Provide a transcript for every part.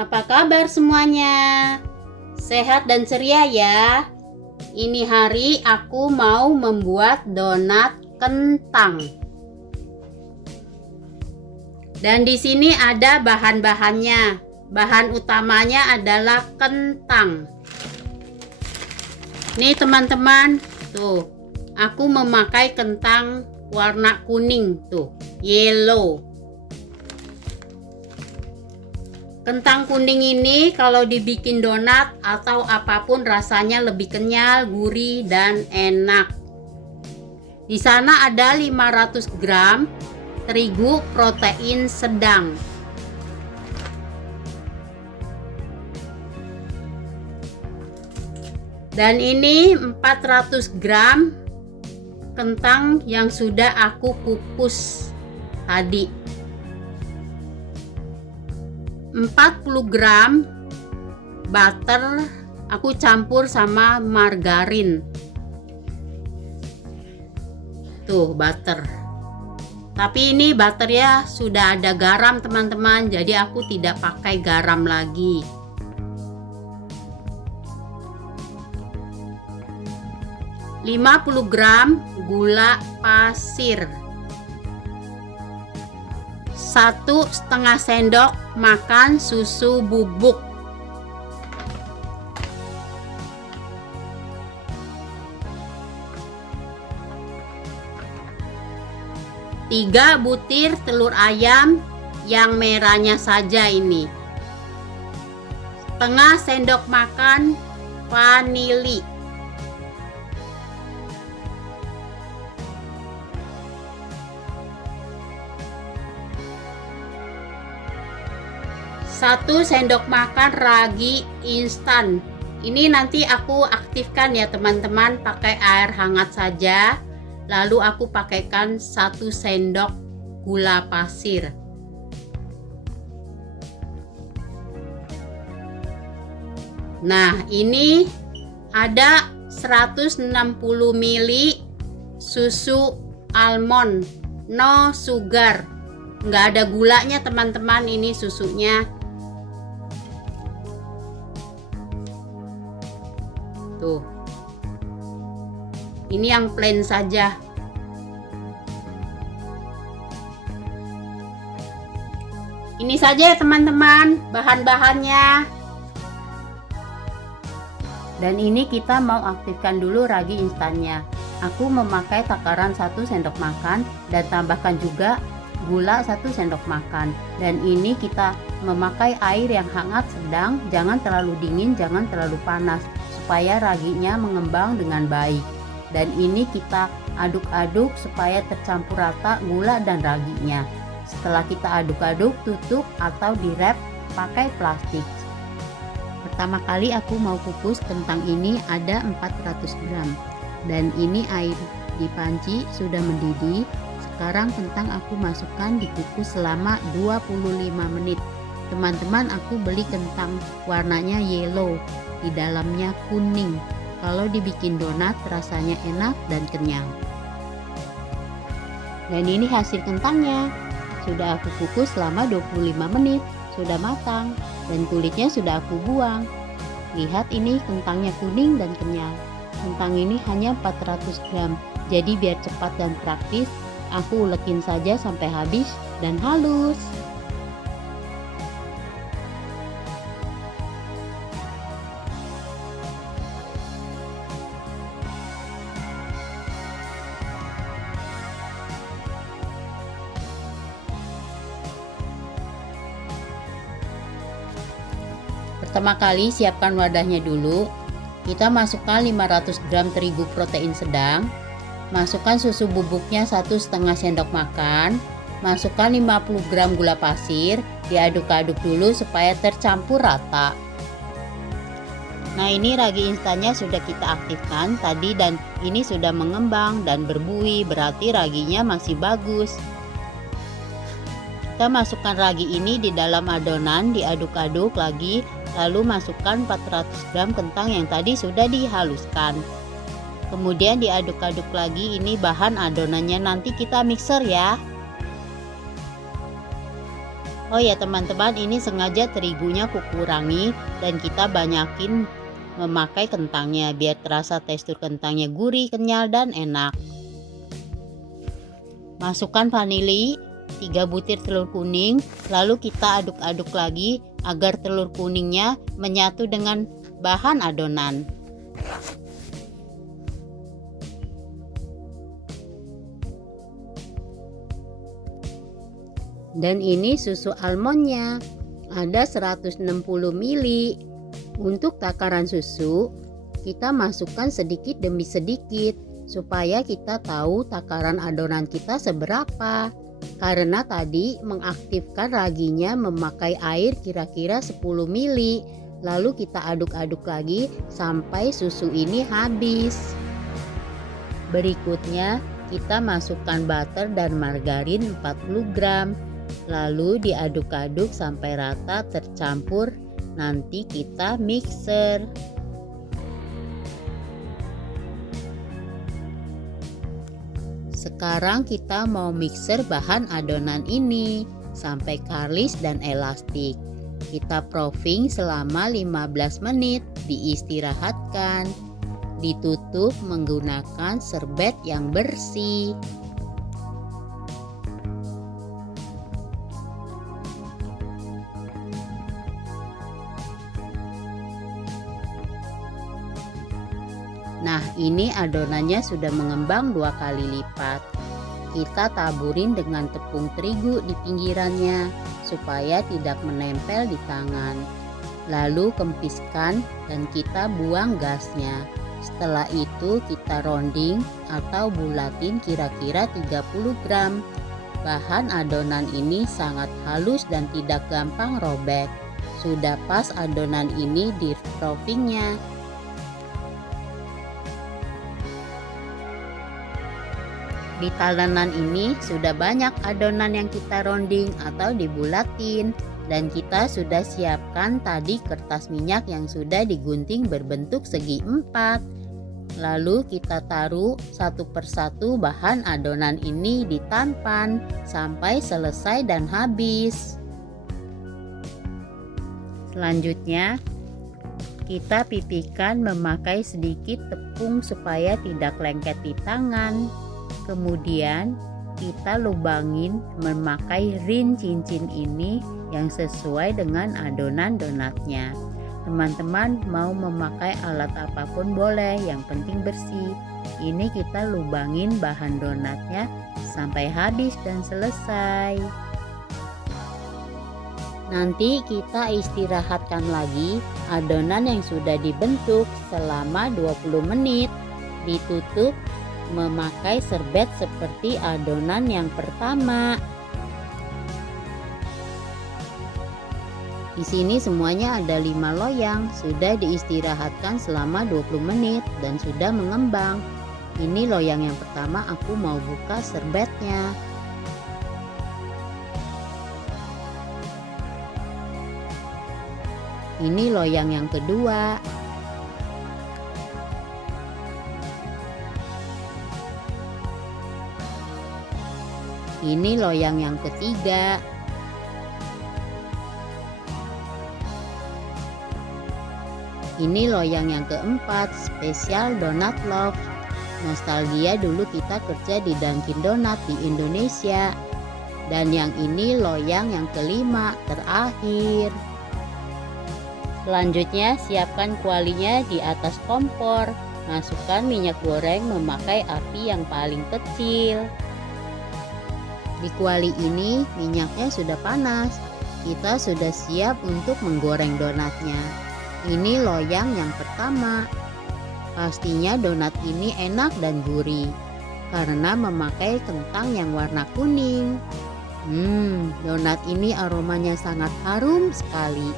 Apa kabar semuanya? Sehat dan ceria ya. Ini hari aku mau membuat donat kentang. Dan di sini ada bahan-bahannya. Bahan utamanya adalah kentang. Nih teman-teman, tuh. Aku memakai kentang warna kuning tuh, yellow. Kentang kuning ini kalau dibikin donat atau apapun rasanya lebih kenyal, gurih, dan enak. Di sana ada 500 gram terigu protein sedang. Dan ini 400 gram kentang yang sudah aku kukus tadi. 40 gram butter aku campur sama margarin. Tuh butter. Tapi ini butternya sudah ada garam teman-teman, jadi aku tidak pakai garam lagi. ...50 gram gula pasir, 1,5 sendok makan susu bubuk, 3 butir telur ayam yang merahnya saja ini, setengah sendok makan vanili, 1 sendok makan ragi instan. Ini nanti aku aktifkan ya teman-teman, pakai air hangat saja. Lalu aku pakaikan 1 sendok gula pasir. Nah, ini ada 160 ml susu almond, no sugar. Nggak ada gulanya teman-teman, ini susunya. Tuh. Ini yang plain saja. Ini saja ya teman-teman bahan-bahannya. Dan ini kita mau aktifkan dulu ragi instannya. Aku memakai takaran 1 sendok makan dan tambahkan juga gula 1 sendok makan. Dan ini kita memakai air yang hangat sedang, jangan terlalu dingin, jangan terlalu panas, supaya raginya mengembang dengan baik. Dan ini kita aduk-aduk supaya tercampur rata gula dan raginya. Setelah kita aduk-aduk, tutup atau direp pakai plastik. Pertama kali aku mau kukus kentang ini ada 400 gram. Dan ini air di panci sudah mendidih. Sekarang kentang aku masukkan dikukus selama 25 menit. Teman-teman, aku beli kentang warnanya yellow, di dalamnya kuning. Kalau dibikin donat rasanya enak dan kenyal. Dan ini hasil kentangnya. Sudah aku kukus selama 25 menit. Sudah matang dan kulitnya sudah aku buang. Lihat, ini kentangnya kuning dan kenyal. Kentang ini hanya 400 gram. Jadi biar cepat dan praktis, aku ulekin saja sampai habis dan halus. Pertama kali siapkan wadahnya dulu. Kita masukkan 500 gram terigu protein sedang. Masukkan susu bubuknya 1,5 sendok makan. Masukkan 50 gram gula pasir. Diaduk-aduk dulu supaya tercampur rata. Nah, ini ragi instannya sudah kita aktifkan tadi dan ini sudah mengembang dan berbuih, berarti raginya masih bagus. Kita masukkan ragi ini di dalam adonan, diaduk-aduk lagi, lalu masukkan 400 gram kentang yang tadi sudah dihaluskan. Kemudian diaduk-aduk lagi, ini bahan adonannya nanti kita mixer ya. Oh ya teman-teman, ini sengaja terigunya kukurangi dan kita banyakin memakai kentangnya biar terasa tekstur kentangnya gurih, kenyal, dan enak. Masukkan vanili, 3 butir telur kuning, lalu kita aduk-aduk lagi agar telur kuningnya menyatu dengan bahan adonan. Dan ini susu almondnya, ada 160 ml. Untuk takaran susu, kita masukkan sedikit demi sedikit supaya kita tahu takaran adonan kita seberapa. Karena tadi mengaktifkan raginya memakai air kira-kira 10 ml. Lalu kita aduk-aduk lagi sampai susu ini habis. Berikutnya kita masukkan butter dan margarin 40 gram. Lalu diaduk-aduk sampai rata tercampur. Nanti kita mixer. Sekarang kita mau mixer bahan adonan ini sampai kalis dan elastik. Kita proofing selama 15 menit, diistirahatkan. Ditutup menggunakan serbet yang bersih. Nah, ini adonannya sudah mengembang 2 kali lipat. Kita taburin dengan tepung terigu di pinggirannya supaya tidak menempel di tangan. Lalu kempiskan dan kita buang gasnya. Setelah itu kita rounding atau bulatin kira-kira 30 gram. Bahan adonan ini sangat halus dan tidak gampang robek. Sudah pas adonan ini di proofingnya. Di talenan ini sudah banyak adonan yang kita rounding atau dibulatin, dan kita sudah siapkan tadi kertas minyak yang sudah digunting berbentuk segi 4. Lalu kita taruh satu persatu bahan adonan ini di tampan sampai selesai dan habis. Selanjutnya kita pipihkan memakai sedikit tepung supaya tidak lengket di tangan. Kemudian kita lubangin memakai rin cincin ini yang sesuai dengan adonan donatnya. Teman-teman mau memakai alat apapun boleh, yang penting bersih. Ini kita lubangin bahan donatnya sampai habis dan selesai. Nanti kita istirahatkan lagi adonan yang sudah dibentuk selama 20 menit. Ditutup memakai serbet seperti adonan yang pertama. Di sini semuanya ada 5 loyang, sudah diistirahatkan selama 20 menit dan sudah mengembang. Ini loyang yang pertama, aku mau buka serbetnya. Ini loyang yang kedua. Ini loyang yang ketiga. Ini loyang yang keempat, spesial donat love. Nostalgia dulu kita kerja di Dunkin Donat di Indonesia. Dan yang ini loyang yang kelima, terakhir. Selanjutnya siapkan kualinya di atas kompor. Masukkan minyak goreng memakai api yang paling kecil. Di kuali ini minyaknya sudah panas. Kita sudah siap untuk menggoreng donatnya. Ini loyang yang pertama. Pastinya donat ini enak dan gurih karena memakai kentang yang warna kuning. Donat ini aromanya sangat harum sekali.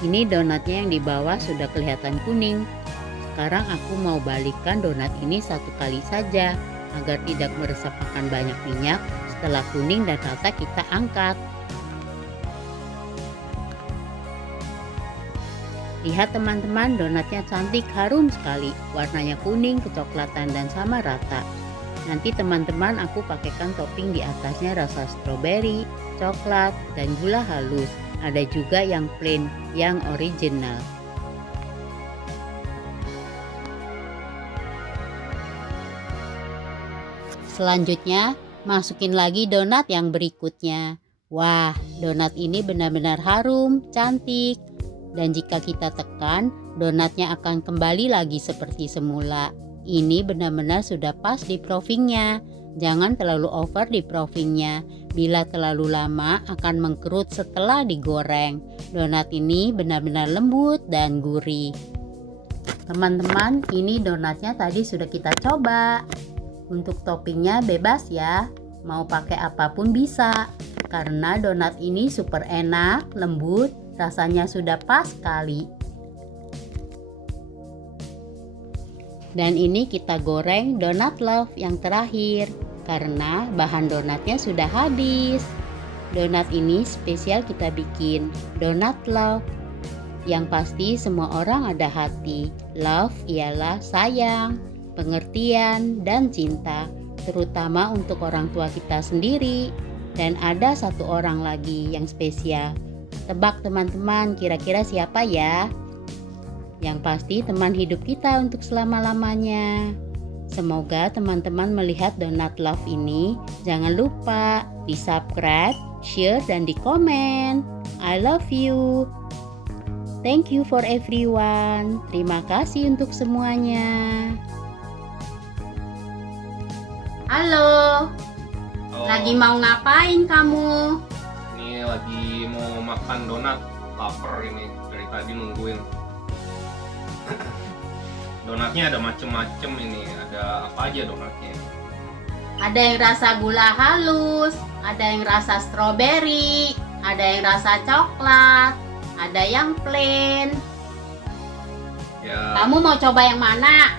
Ini donatnya yang di bawah sudah kelihatan kuning. Sekarang aku mau balikkan donat ini 1 kali saja agar tidak meresap makan banyak minyak. Setelah kuning dan rata kita angkat. Lihat teman-teman, donatnya cantik, harum sekali. Warnanya kuning, kecoklatan dan sama rata. Nanti teman-teman aku pakaikan topping di atasnya rasa stroberi, coklat, dan gula halus. Ada juga yang plain, yang original. Selanjutnya, masukin lagi donat yang berikutnya. Wah, donat ini benar-benar harum, cantik. Dan jika kita tekan, donatnya akan kembali lagi seperti semula. Ini benar-benar sudah pas di proofingnya. Jangan terlalu over di proofingnya. Bila terlalu lama akan mengkerut setelah digoreng. Donat ini benar-benar lembut dan gurih. Teman-teman, ini donatnya tadi sudah kita coba. Untuk toppingnya bebas ya. Mau pakai apapun bisa. Karena donat ini super enak, lembut, rasanya sudah pas sekali. Dan ini kita goreng donat love yang terakhir karena bahan donatnya sudah habis. Donat ini spesial kita bikin donat love. Yang pasti semua orang ada hati. Love ialah sayang, pengertian, dan cinta, terutama untuk orang tua kita sendiri. Dan ada satu orang lagi yang spesial. Tebak teman-teman, kira-kira siapa ya? Yang pasti teman hidup kita untuk selama-lamanya. Semoga teman-teman melihat donat love ini. Jangan lupa di subscribe, share, dan di komen. I love you. Thank you for everyone. Terima kasih untuk semuanya. Halo. Lagi mau ngapain kamu? Ini lagi mau makan donat. Lapar ini, dari tadi nungguin. Donatnya ada macem-macem ini. Ada apa aja donatnya? Ada yang rasa gula halus, ada yang rasa stroberi, ada yang rasa coklat, ada yang plain. Ya, Kamu mau coba yang mana?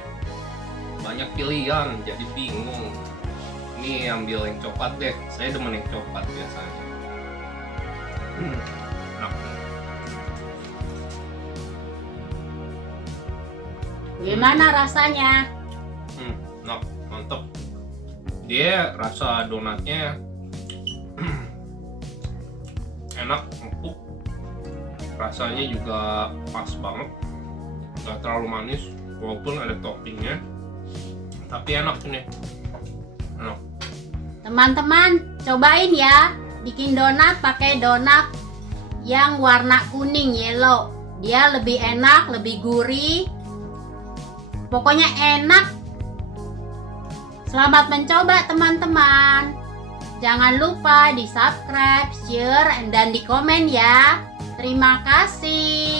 banyak pilihan, jadi bingung. Ini ambil yang coklat deh. Saya demen yang coklat biasanya. Enak. Gimana rasanya? Enak, mantep. Dia rasa donatnya enak, empuk. Rasanya juga pas banget. Gak terlalu manis, walaupun ada toppingnya. Tapi enak ini. Enak. Teman-teman, cobain ya. Bikin donat pakai donat yang warna kuning, yellow. Dia lebih enak, lebih gurih. Pokoknya enak. Selamat mencoba teman-teman. Jangan lupa di subscribe, share, dan di komen ya. Terima kasih.